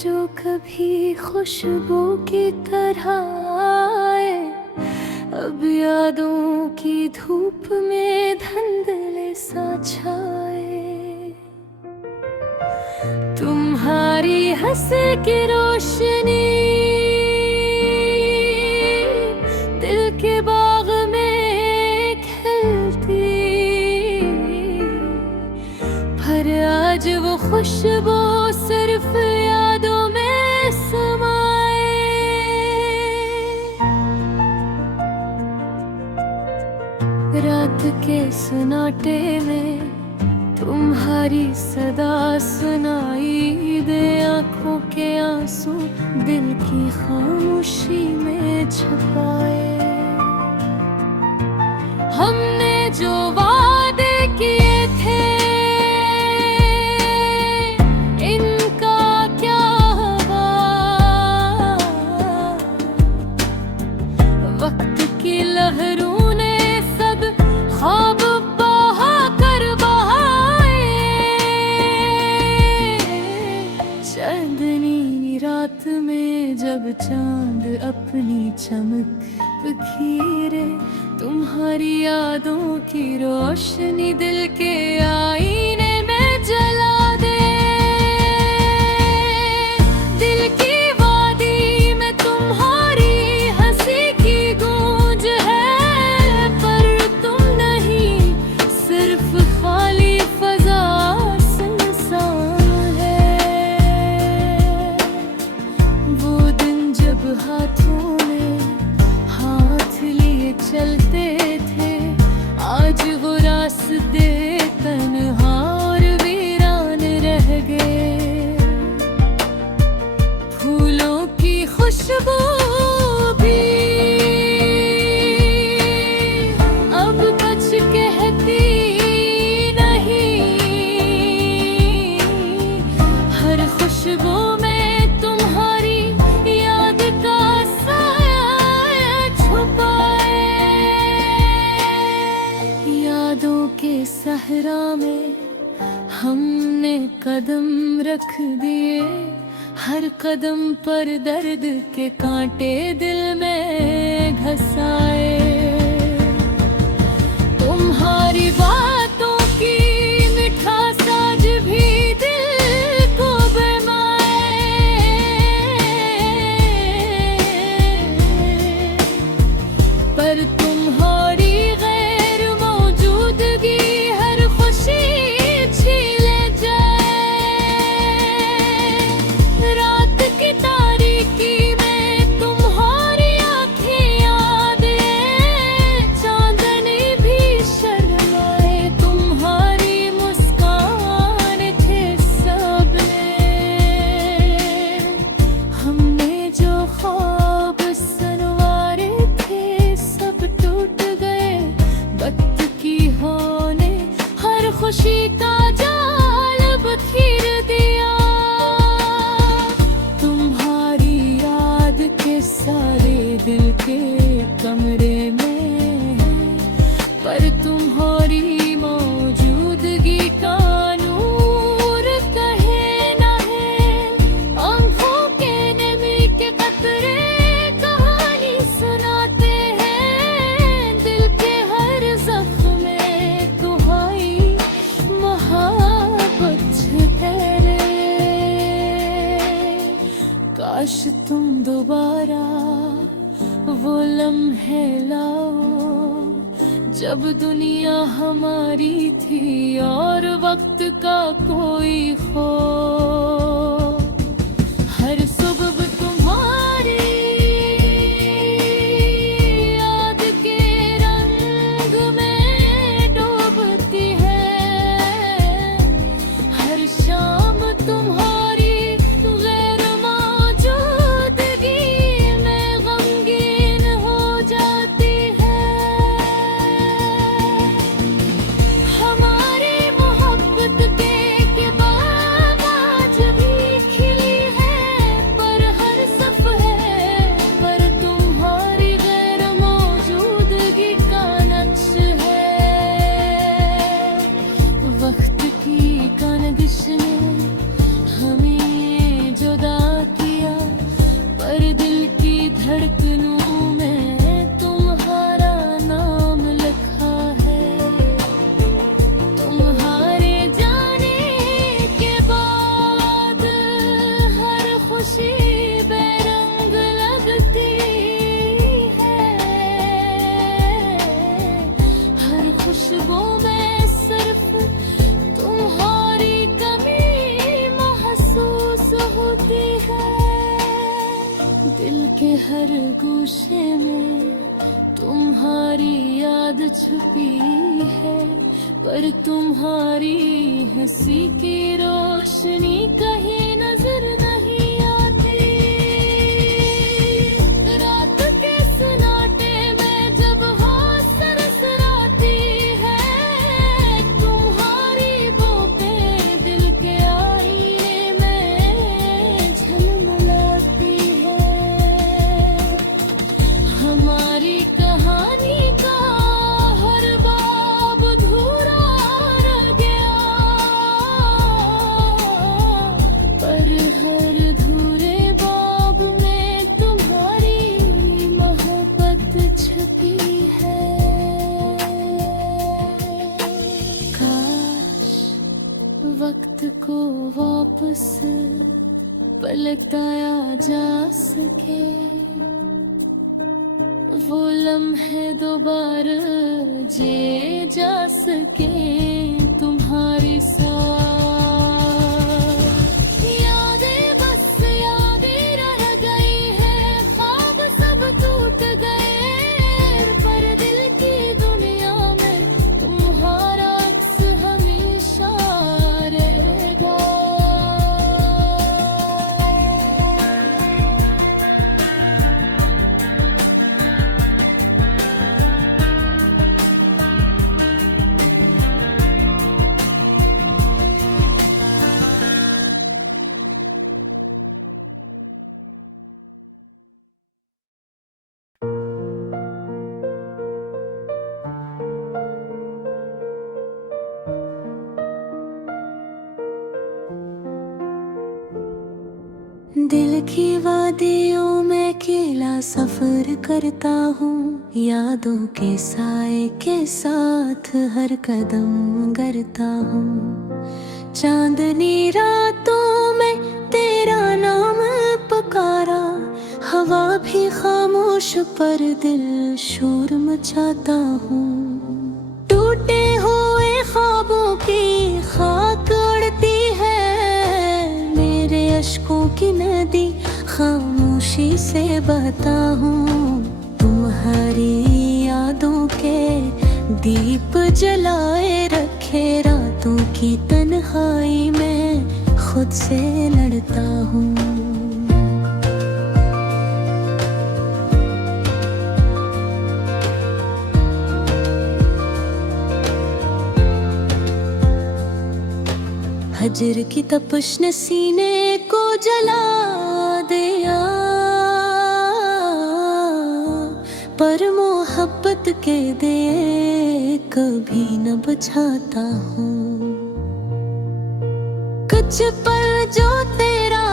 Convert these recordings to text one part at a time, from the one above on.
जो कभी खुशबू की तरह आए, अब यादों की धूप में धुंधले सा छाए। तुम्हारी हंसी की रोशनी दिल के बाग में खिलती, पर आज वो खुशबू सिर्फ यादों में समाए। रात के सन्नाटे में तुम्हारी सदा सुनाई दे, आंखों के आंसू दिल की खामोशी में छुपाए। हमने जो वादे किए थे इनका क्या हुआ, वक्त की लहरों ने सब ख्वाब बहा कर बहाए। चांदनी रात में जब चांद अपनी चमक बिखेरे, तुम्हारी यादों की रोशनी दिल के आईने में जला दे। दिल की वादी में तुम्हारी हंसी की गूंज है, पर तुम नहीं, सिर्फ खाली फजा सुनसान है। वो दिन जब हाथों में हाथ लिए चलते थे, आज वो रास्ते तन्हा और वीरान रह गए। फूलों की खुशबू भी अब कुछ कहती नहीं, हर खुशबू में तुम्हारी याद का साया छुपाए। यादों के सहरा में हमने कदम रख दिए, हर कदम पर दर्द के कांटे दिल में घसाए। तुम्हारी बातों की मिठास आज भी दिल को बेमाए, पर तुम्हारी गैर मौजूदगी हर खुशी छीले जाए। रात की तारीकी में तुम्हारी आँखें यादें, चांदनी भी शर्माए। तुम्हारी मुस्कान थे सबने, हमने जो ख्वाब सनवारे थे सब टूट गए। वक्त की होने हर खुशी का जाल बखेर दिया। तुम्हारी याद के सारे दिल के कमरे में, पर तुम्हारी मौजूदगी का नूर कहे न है। आंखों के नमी के कतरे कहानी सुनाते हैं, दिल के हर जख्म में तुम्हारी मोहब्बत ठहरे। काश तुम दोबारा वो लम्हे लाओ जब दुनिया हमारी थी और वक्त का कोई खो। हर सुबह तुम्हारी याद के रंग में डूबती है, हर शाम तुम्हारी गैर मौजूदगी में गमगीन हो जाती है। हमारी मोहब्बत के बाग आज भी दिल के हर गोशे में तुम्हारी याद छुपी है, पर तुम्हारी हंसी की रोशनी कहीं नजर नहीं आती। रात के सन्नाटे में जब होश सरसराती है, तुम्हारी बातें दिल के आईने में झलमलाती है। हमारी कहानी का हर बाब अधूरा रह गया, पर हर अधूरे बाब में तुम्हारी मोहब्बत छुपी है। काश वक्त को वापस पलटाया जा सके, वो लम्हे दोबारा जे जा सके तुम्हारे साथ। यादें बस यादें रह गई है, ख्वाब सब टूट गए, पर दिल की दुनिया में तुम्हारा अक्स हमेशा रहेगा। दिल की वादियों में अकेला सफर करता हूँ, यादों के साए के साथ हर कदम करता हूँ। चांदनी रातों में तेरा नाम पुकारा, हवा भी खामोश पर दिल शोर मचाता हूँ। टूटे हुए ख्वाबों की खाक उड़ती है, मेरे अश्कों की नदी खामोशी से बहता हूँ। तुम्हारी यादों के दीप जलाए रखे, रातों की तन्हाई में खुद से लड़ता हूँ। हजर की तपश ने सीने को जला दिया, पर मोहब्बत के दिए कभी न बुझाता हूँ। कुछ पल जो तेरा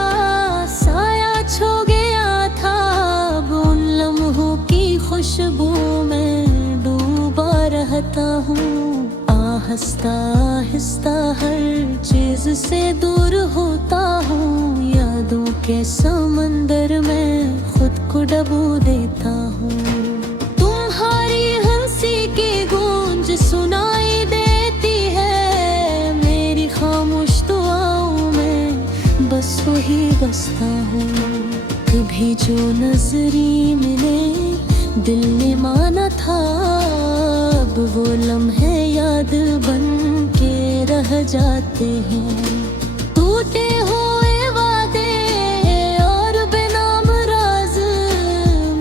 साया छो गया था, उन लम्हों की खुशबू में डूबा रहता हूँ। आहिस्ता आहिस्ता हर चीज से दूर होता हूँ, यादों के समंदर में खुद को डबो देता हूँ। तुम्हारी हंसी की गूंज सुनाई देती है, मेरी खामोश दुआओं में बस वही बसता हूँ। कभी जो नजरी मिले दिल ने माना था, अब वो लम्हे याद बन के रह जाते हैं। टूटे हुए वादे और बेनाम राज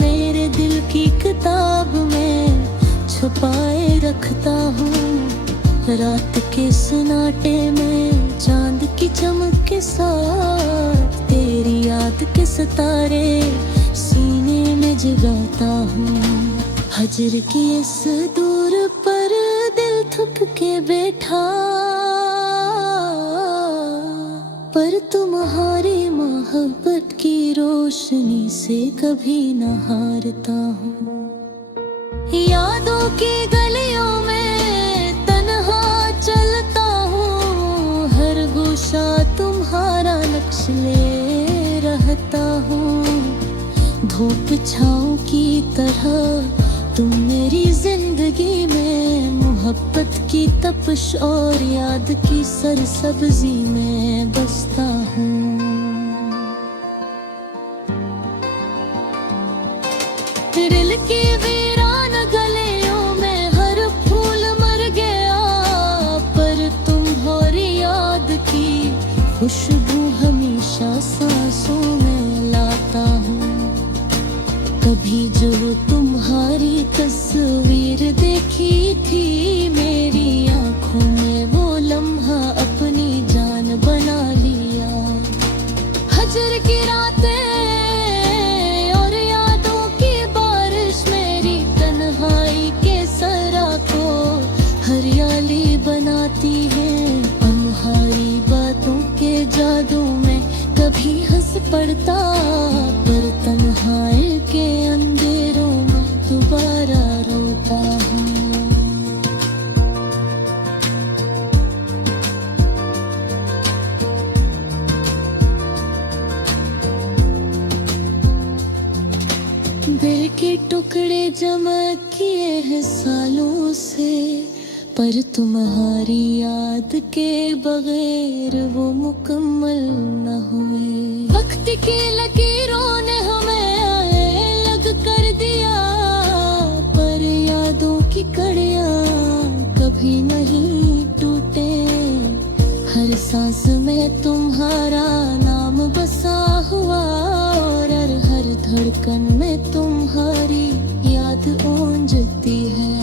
मेरे दिल की किताब में छुपाए रखता हूँ। रात के सन्नाटे में चांद की चमक के साथ तेरी याद के सितारे सीने में जगाता हूँ। हजर की इस दूर पर दिल थक के बैठा, पर तुम्हारी मोहब्बत की रोशनी से कभी न हारता हूँ। यादों की गलियों में तन्हा चलता हूँ, हर गोशा तुम्हारा नक्श ले रहता हूँ। धूप छाँव की तरह तुम मेरी जिंदगी में, मोहब्बत की तपश और याद की सरसब्जी में बसता हूँ। दिल की वीरान गलियों में हर फूल मर गया, पर तुम्हारी याद की खुशबू हमेशा सांसों में लाता हूँ। कभी जो तुम्हारी तस्वीर देखी थी मेरी आंखों में, वो लम्हा अपनी जान बना लिया। हजर की रातें और यादों की बारिश मेरी तन्हाई के सरा को हरियाली बनाती है। तुम्हारी बातों के जादू में कभी हंस पड़ता, पर तन्हाई के अंधेरों में दोबारा रोता हूँ। दिल के टुकड़े जमा किए हैं सालों से, पर तुम्हारी याद के बगैर वो मुकम्मल न हुए। वक्त की लकीरों ने हमें अलग कर दिया, पर यादों की कड़ियाँ कभी नहीं टूटे। हर सांस में तुम्हारा नाम बसा हुआ, और हर धड़कन में तुम्हारी याद ओंजती है।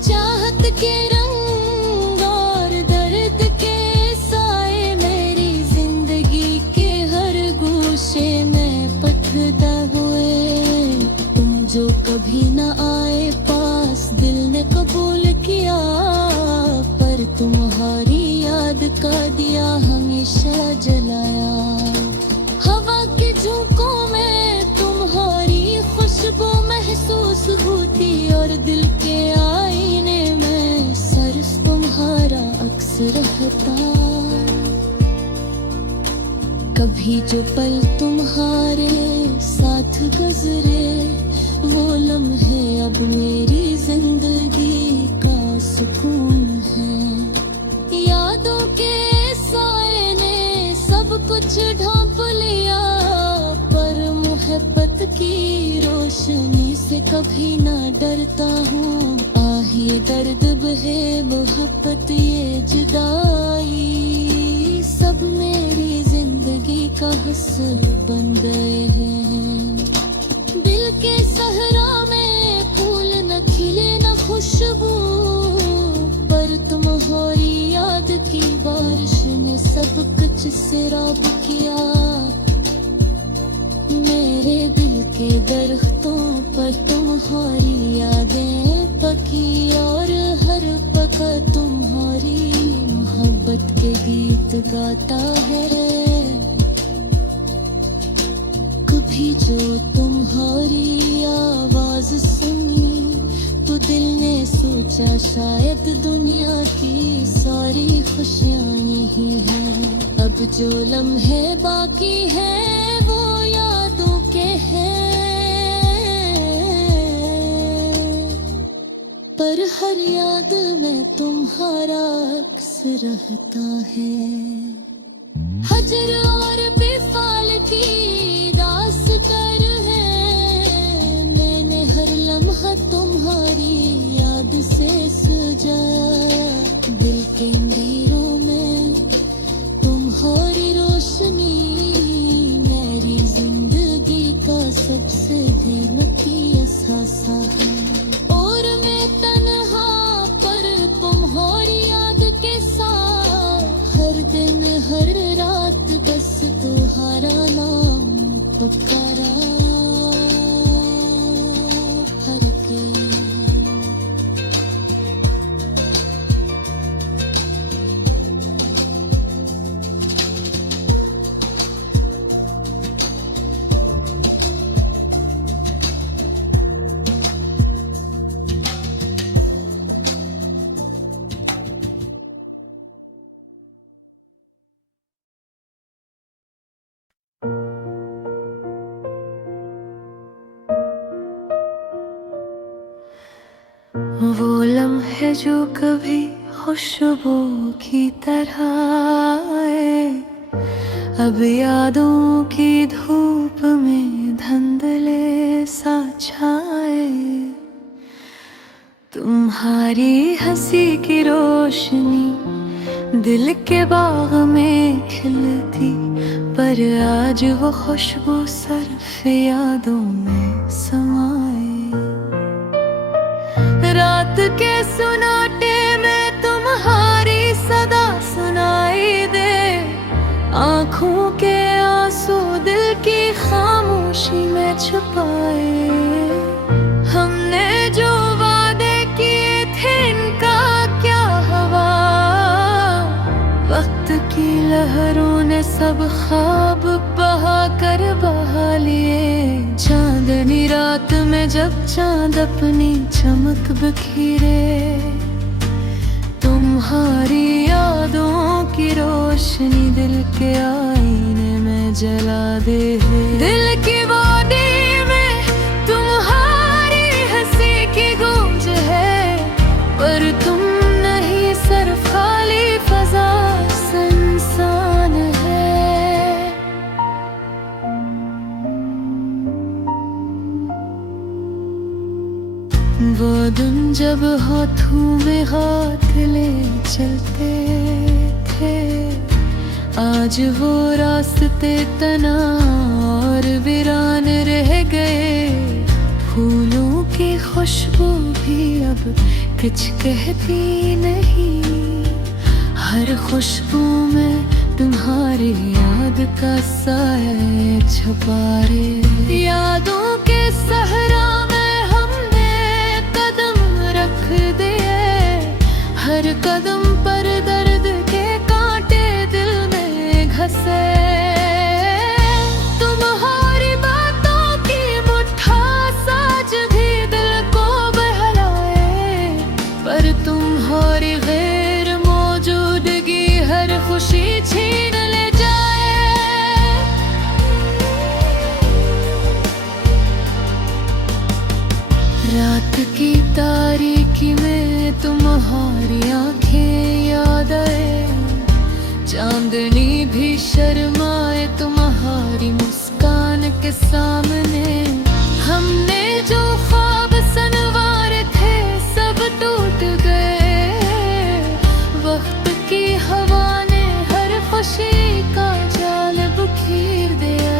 चाहत के रंग और दर्द के साए मेरी जिंदगी के हर गोशे में पथदा हुए। तुम जो कभी न आए पास दिल ने कबूल किया, पर तुम्हारी याद का दिया हमेशा जलाया। हवा के झोंकों में तुम्हारी खुशबू महसूस होती, और दिल के आईने में सिर्फ तुम्हारा अक्स रहता। कभी जो पल तुम्हारे साथ गुजरे, वो लम्हे अब मेरी जिंदगी का सुकून है। यादों के साए ने सब कुछ ढांप लिया, पर मोहब्बत की रोशनी से कभी ना डरता हूँ। ये दर्द बहे मोहब्बत ये जुदाई, सब मेरी जिंदगी का हस्र बन गए हैं। दिल के सहरा में फूल न खिले न खुशबू, पर तुम्हारी याद की बारिश ने सब कुछ सैराब किया। मेरे दिल के दरख्तों पर तुम्हारी यादें पकी, और हर पका तुम्हारी मोहब्बत के गीत गाता है। कभी जो तुम्हारी आवाज सुनी, तो दिल ने सोचा शायद दुनिया की सारी खुशियाँ यही है। अब जो लम्हे बाकी हैं वो यादों के हैं, पर हर याद में तुम्हारा अक्स रहता है। हजर और बेफाल की दास्तान है, मैंने हर लम्हा तुम्हारी याद से सजाया। दिल के अंधेरों में तुम्हारी रोशनी मेरी जिंदगी का सबसे कीमती असासा है। और मैं तन्हा पर तुम्हारी याद के साथ हर दिन हर रात बस तुम्हारा नाम पुकारा हर के। वो लम्हे जो कभी खुशबू की तरह आए, अब यादों की धूप में धुंधले सा छाए। तुम्हारी हंसी की रोशनी दिल के बाग में खिलती, पर आज वो खुशबू सिर्फ यादों में समाए। रात के सुनाटे में तुम्हारी सदा सुनाई दे, आँखों के आंसू दिल की खामोशी में छुपाए। हमने जो वादे किए थे इनका क्या हवा, वक्त की लहरों ने सब ख्वाब बहा कर बहा लिए। चांदनी रात में जब चांद अपनी चमक बिखेरे, तुम्हारी यादों की रोशनी दिल के आईने में जला दे। दिल की वादी में तुम्हारी हंसी की गूंज है, पर तुम नहीं सिर्फ खाली फजा इंसान है। वो दिन जब हाथों में हाथ ले चलते थे, आज वो रास्ते तना और वीरान रह गए। फूलों की खुशबू भी अब कुछ कहती नहीं, हर खुशबू में तुम्हारी याद का साया छुपा रे। यादों के सहरा में हमने कदम रख दिए, हर कदम पर दर्द के कांटे दिल में घसे। तुम्हारी बातों की मुट्ठास आज भी दिल को बहलाए, पर तुम्हारी गैर मौजूदगी हर खुशी छीन ले जाए। रात की तारीकी में तुम्हारी आंखें याद आए, चांदनी भी शर्माए तुम्हारी मुस्कान के सामने। हमने जो ख्वाब सनवारे थे सब टूट गए, वक्त की हवा ने हर खुशी का जाल बिखेर दिया।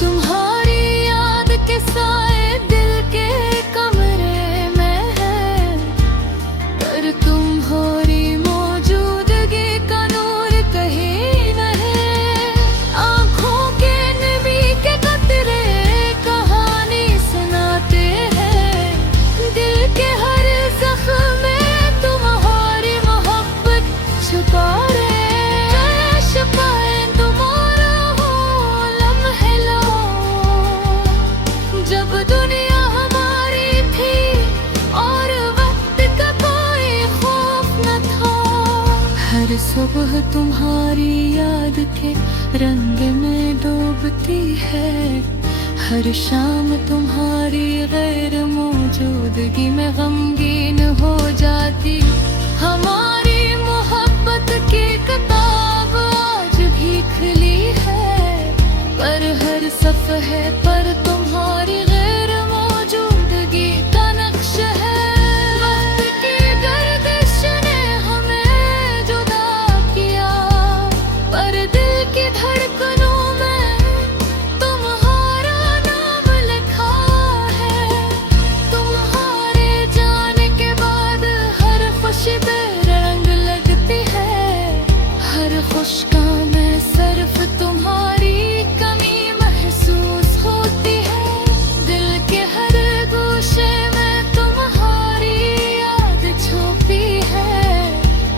तुम्हारी याद के साए दिल के कमरे में है, पर तुम्हारी मौजूदगी का नूर कहीं नहीं। आँखों के नमी के कतरे कहानी सुनाते हैं, दिल के हर जख्म में तुम्हारी मोहब्बत छुपा रे। छुपाए तुम्हारा हो लम्हे लो, जब दुनिया हमारी थी और वक्त का कोई खौफ न था। हर सुबह तुम्हारी याद के रंग में डूबती है, हर शाम तुम्हारी गैर मौजूदगी में गमगीन हो जाती। हमारी मोहब्बत की किताब आज भी खुली है, पर हर सफ़हे पर तुम्हारी गैर मौजूदगी का नक्श है। वक्त की गर्दिश ने हमें जुदा किया, पर दिल की धड़कनों में तुम्हारा नाम लिखा है। तुम्हारे जाने के बाद हर खुशी बेरंग लगती है, हर खुशका में सिर्फ तुम्हारी कमी महसूस होती है। दिल के हर गोशे में तुम्हारी याद छुपी है,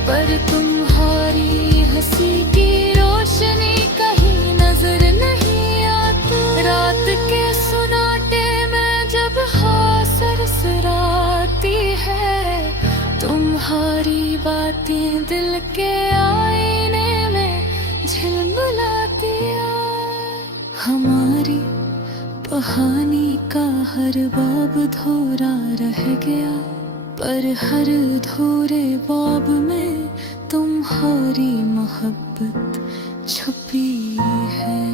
पर तुम्हारी हंसी की रोशनी कहीं नजर नहीं आती। रात के सुनाटे में जब हाँ सरसराती है, तुम्हारी बातें दिल के आईने में झिलमिलाती है। हमारी कहानी का हर बाब धोरा रह गया, पर हर धोरे बाब में तुम्हारी मोहब्बत छुपी है।